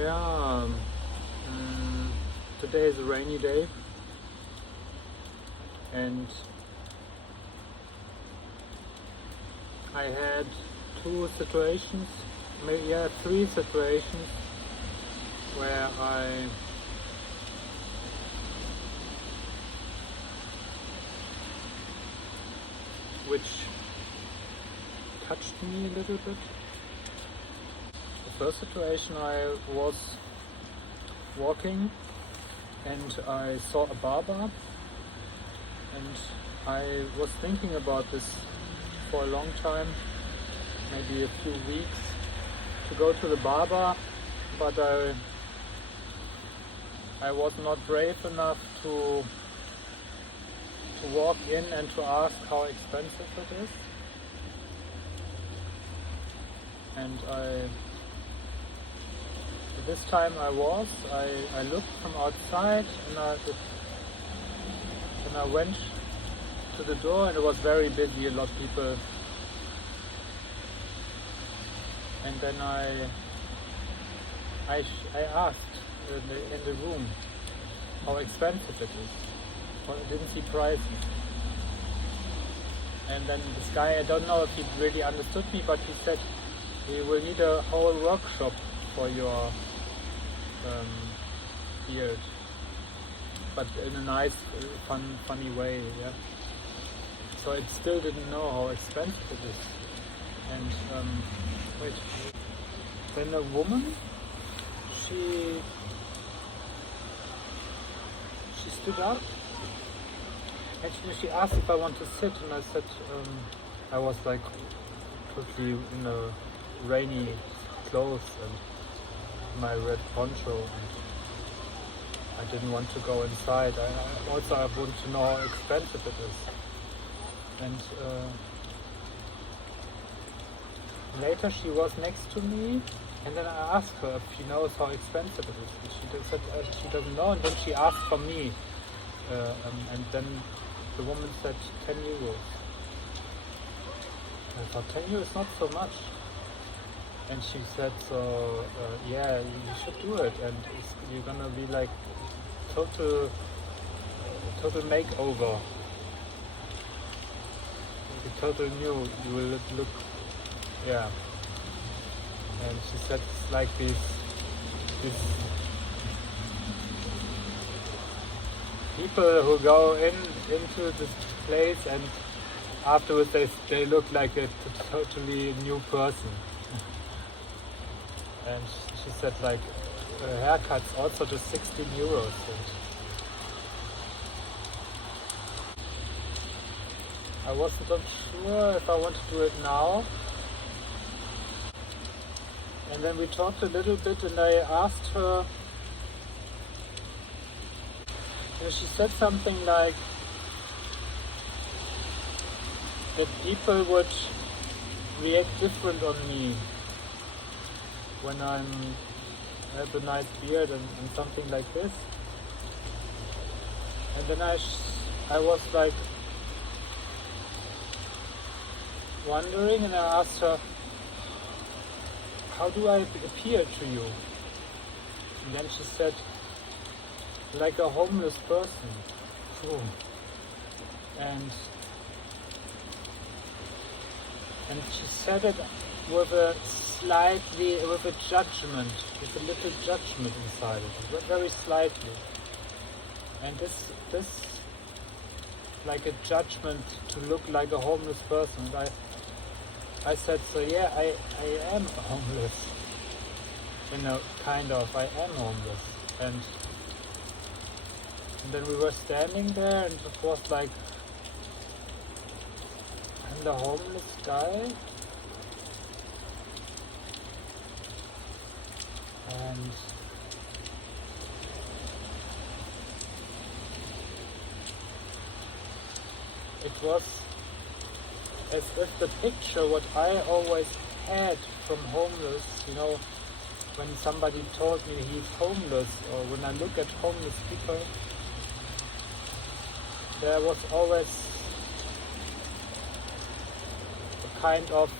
Yeah, today is a rainy day, and I had three situations where which touched me a little bit. The first situation, I was walking and I saw a barber, and I was thinking about this for a long time, maybe a few weeks, to go to the barber, but I was not brave enough to walk in and to ask how expensive it is. And this time I looked from outside, and I went to the door, and it was very busy, a lot of people. And then I asked in the room how expensive it is. Well, I didn't see prices. And then this guy, I don't know if he really understood me, but he said, "We will need a whole workshop for your beard, but in a nice, funny way." Yeah. So it still didn't know how expensive it is. And then a woman, she stood up. Actually, she asked if I want to sit, and I said I was like totally in a rainy clothes and my red poncho, and I didn't want to go inside. I wanted to know how expensive it is. And later she was next to me, and then I asked her if she knows how expensive it is. And she said she doesn't know, and then she asked for me, and then the woman said 10 euros. I thought 10 euros is not so much. And she said, yeah, you should do it, and you're gonna be like total makeover. Total new, you will look, yeah. And she said it's like this people who go into this place, and afterwards they look like a totally new person. And she said like haircuts also just 16 euros. I wasn't sure if I want to do it now. And then we talked a little bit, and I asked her, and she said something like that people would react different on me when I have a nice beard and something like this. And then I was like wondering, and I asked her, how do I appear to you? And then she said, like a homeless person. And she said it with a judgment, with a little judgment inside it, very slightly. And this like a judgment to look like a homeless person. And I said, so yeah, I am homeless. Kind of, I am homeless. And then we were standing there, and it was like, I'm the homeless guy. And it was as if the picture what I always had from homeless, when somebody told me he's homeless, or when I look at homeless people, there was always a kind of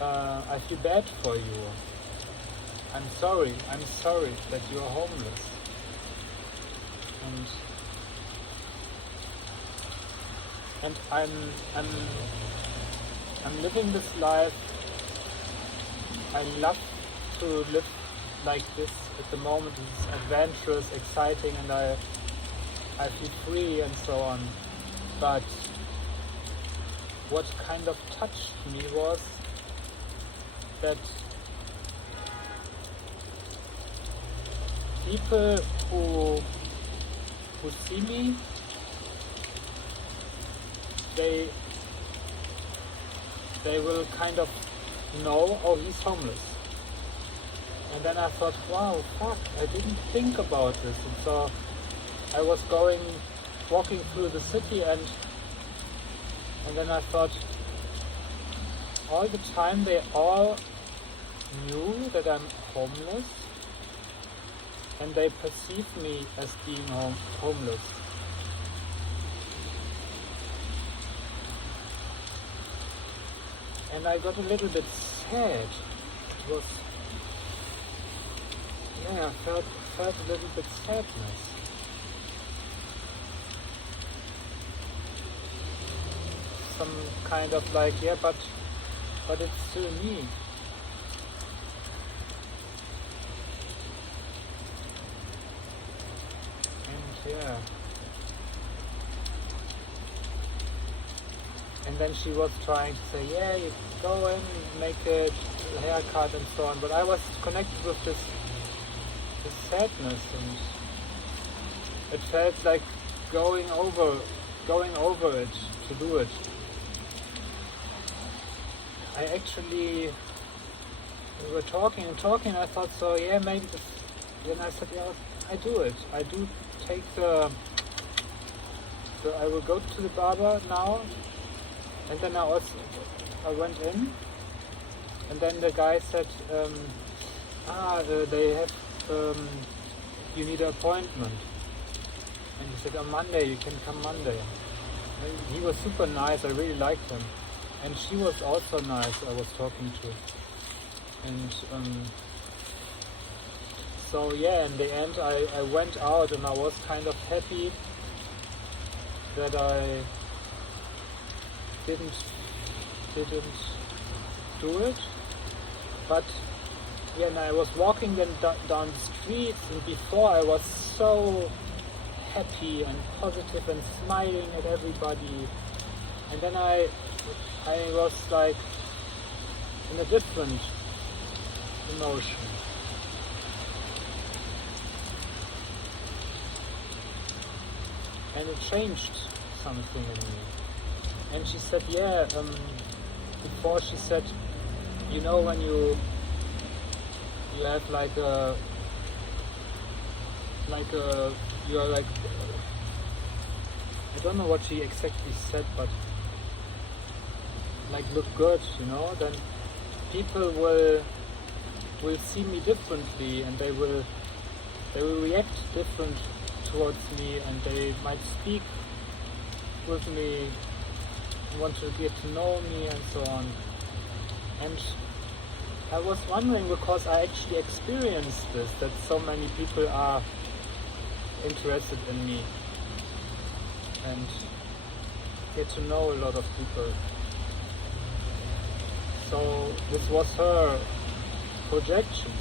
I feel bad for you. I'm sorry that you are homeless. And I'm living this life. I love to live like this at the moment. It's adventurous, exciting, and I feel free and so on. But what kind of touched me was that people who see me, they will kind of know, oh, he's homeless. And then I thought, wow, fuck, I didn't think about this. And so I was walking through the city, and then I thought, all the time they all knew that I'm homeless, and they perceive me as being homeless. And I got a little bit sad. It was, I felt a little bit sadness. Some kind of like, but it's still me. And then she was trying to say, you go in, make a haircut and so on. But I was connected with this sadness, and it felt like going over it to do it. I actually, we were talking, and I thought, maybe this. Then I said, I do it. I do take I will go to the barber now. And then I went in, and then the guy said, they have, you need an appointment. And he said, on Monday, you can come Monday. And he was super nice, I really liked him. And she was also nice, I was talking to. And in the end I went out, and I was kind of happy that I didn't do it. But and I was walking then down the streets, and before I was so happy and positive and smiling at everybody, and then I was like in a different emotion. And it changed something in me. And she said, before she said, when you have you're like, I don't know what she exactly said, but like look good, then people will see me differently, and they will react different towards me, and they might speak with me, want to get to know me and so on. And I was wondering, because I actually experienced this, that so many people are interested in me and get to know a lot of people. So this was her projection,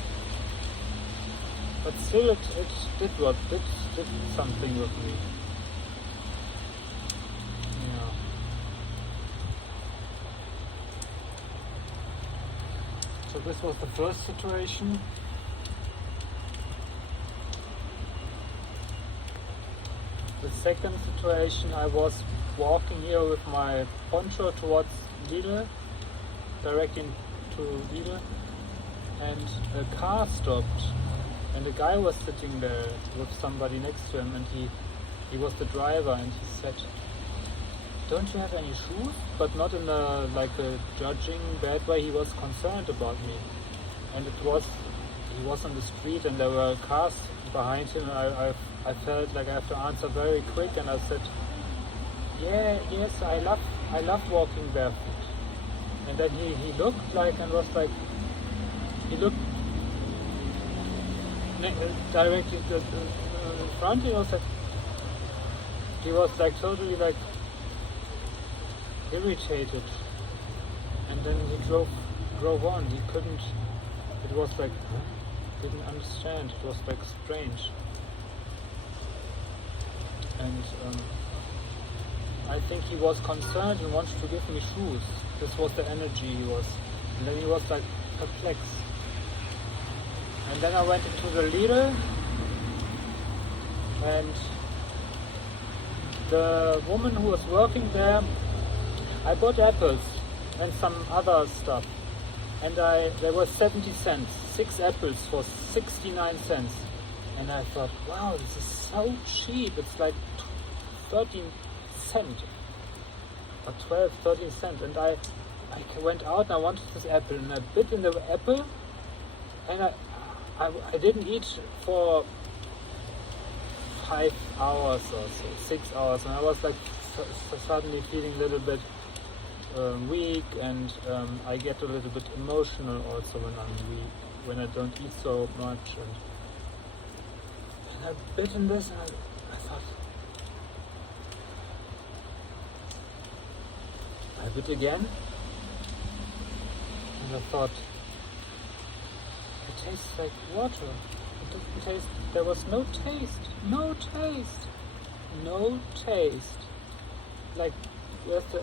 but still it did something with me. So this was the first situation. The second situation, I was walking here with my poncho towards Lidl, directly to Lidl, and a car stopped, and a guy was sitting there with somebody next to him, and he was the driver, and he said, "Don't you have any shoes?" But not in a judging bad way. He was concerned about me, and he was on the street, and there were cars behind him. I felt like I have to answer very quick, and I said, yes, I love walking barefoot. And then he looked like, and was like, he looked directly in front. He was like totally like irritated, and then he drove on. He couldn't. It was like didn't understand. It was like strange, and I think he was concerned and wanted to give me shoes. This was the energy he was, and then he was like perplexed. And then I went into the Lidl, and the woman who was working there, I bought apples and some other stuff, and there were 70 cents, 6 apples for 69 cents, and I thought, wow, this is so cheap. It's like 13 cents, or 12, 13 cents, and I went out and I wanted this apple, and I bit in the apple, and I didn't eat for 5 hours or so, 6 hours, and I was like suddenly feeling a little bit weak, and I get a little bit emotional also when I'm weak, when I don't eat so much, and I bit in this, and I thought, I bit again, and I thought, it tastes like water. It doesn't taste. There was no taste. No taste. No taste. Like you have to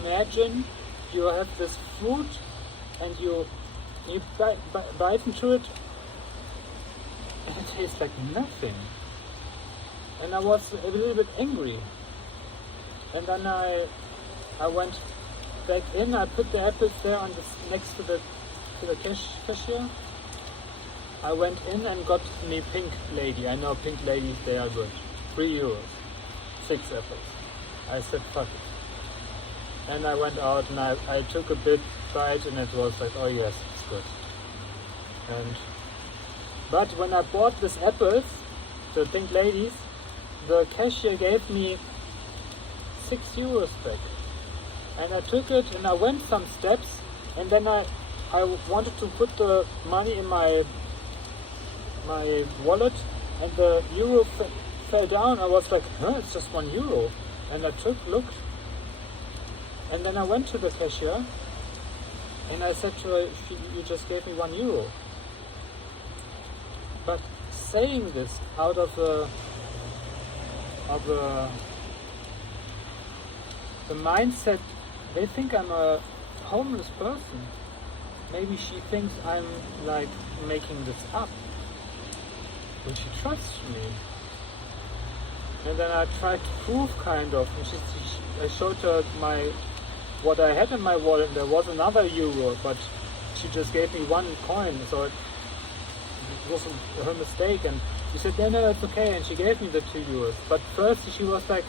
imagine you have this fruit and you bite into it, and it tastes like nothing. And I was a little bit angry. And then I went back in. I put the apples there on this next to the cashier. I went in and got me Pink Lady. I know Pink Ladies, they are good. €3, 6 apples. I said fuck it. And I went out and I took a bite, and it was like, oh yes, it's good. But when I bought these apples, the Pink Ladies, the cashier gave me €6 back. And I took it and I went some steps, and then I wanted to put the money in my wallet, and the euro fell down. I was like, huh, it's just €1. And I looked, and then I went to the cashier and I said to her, you just gave me €1. But saying this out of the mindset, they think I'm a homeless person. Maybe she thinks I'm like making this up. But she trusts me. And then I tried to prove kind of, and I showed her what I had in my wallet, and there was another €1, but she just gave me 1 coin, so it was her mistake. And she said, no, it's okay, and she gave me the €2. But first she was like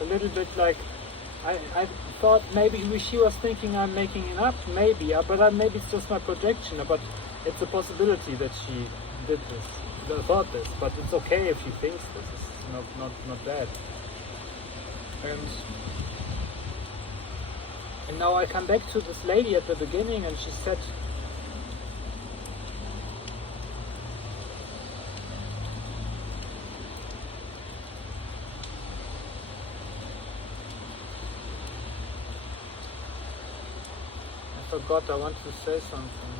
a little bit like, I thought maybe she was thinking I'm making it up, maybe, but maybe it's just my projection, but it's a possibility that she did this, thought this, but it's okay if she thinks this, it's not bad. And now I come back to this lady at the beginning, and she said, I forgot, I wanted to say something.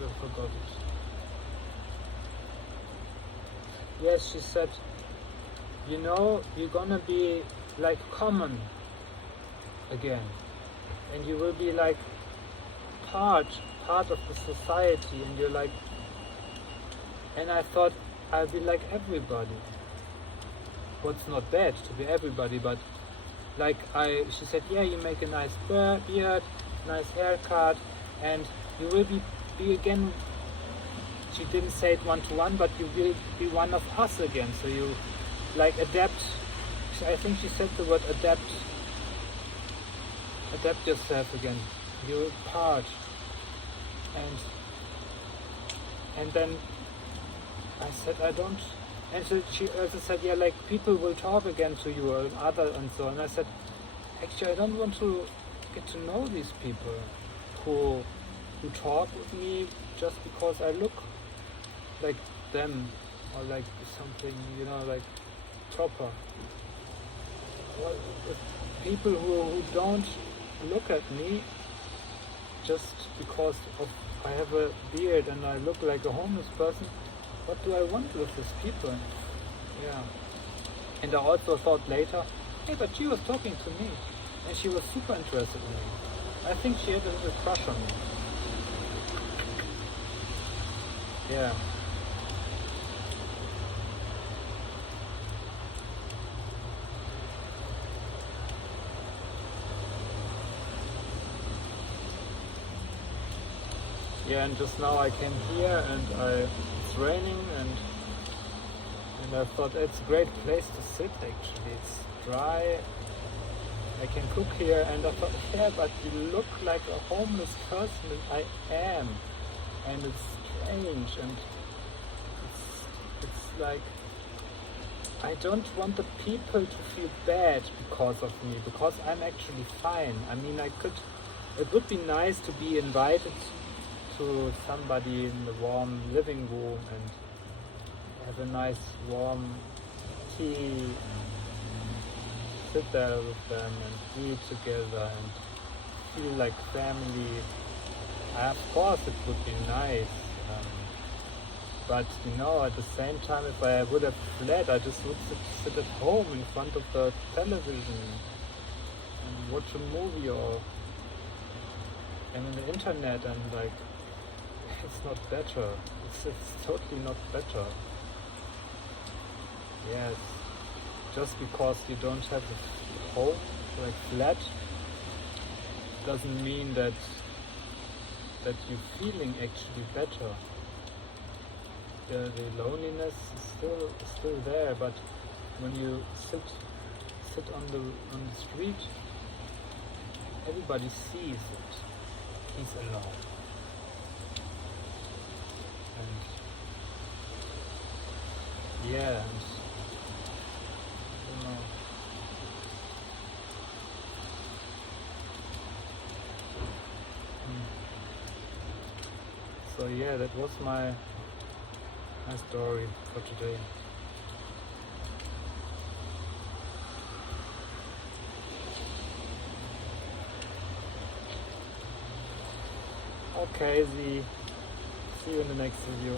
I forgot it. Yes, she said, you're gonna be like common again, and you will be like part of the society, and you're like, and I thought I'll be like everybody. What's not bad to be everybody, but like she said, yeah, you make a nice beard, nice haircut, and you will be again. She didn't say it 1-to-1, but you will be one of us again. So you like adapt. I think she said the word adapt. Adapt yourself again. You're part. And then I said I don't. And so she also said, yeah, like people will talk again to you and other and so on. And I said, actually, I don't want to get to know these people who talk with me just because I look like them or like something, like proper. Well, if people who don't look at me just because of I have a beard and I look like a homeless person, what do I want with these people? Yeah. And I also thought later, hey, but she was talking to me and she was super interested in me. I think she had a little crush on me. Yeah. Yeah, and just now I came here and it's raining and I thought it's a great place to sit actually. It's dry, I can cook here, and I thought, yeah, but you look like a homeless person, and I am. And it's strange, and it's like, I don't want the people to feel bad because of me, because I'm actually fine. I mean, it would be nice to be invited to somebody in the warm living room and have a nice warm tea, sit there with them and eat together and feel like family. Of course it would be nice, but at the same time, if I would have fled, I just would sit at home in front of the television and watch a movie or on the internet, and like, it's not better. It's totally not better. Yes, just because you don't have a home, like flat, doesn't mean that you're feeling actually better. The loneliness is still there, but when you sit on the street, everybody sees it. He's alone. And yeah, and so yeah, that was my story for today. Okay, see you in the next video.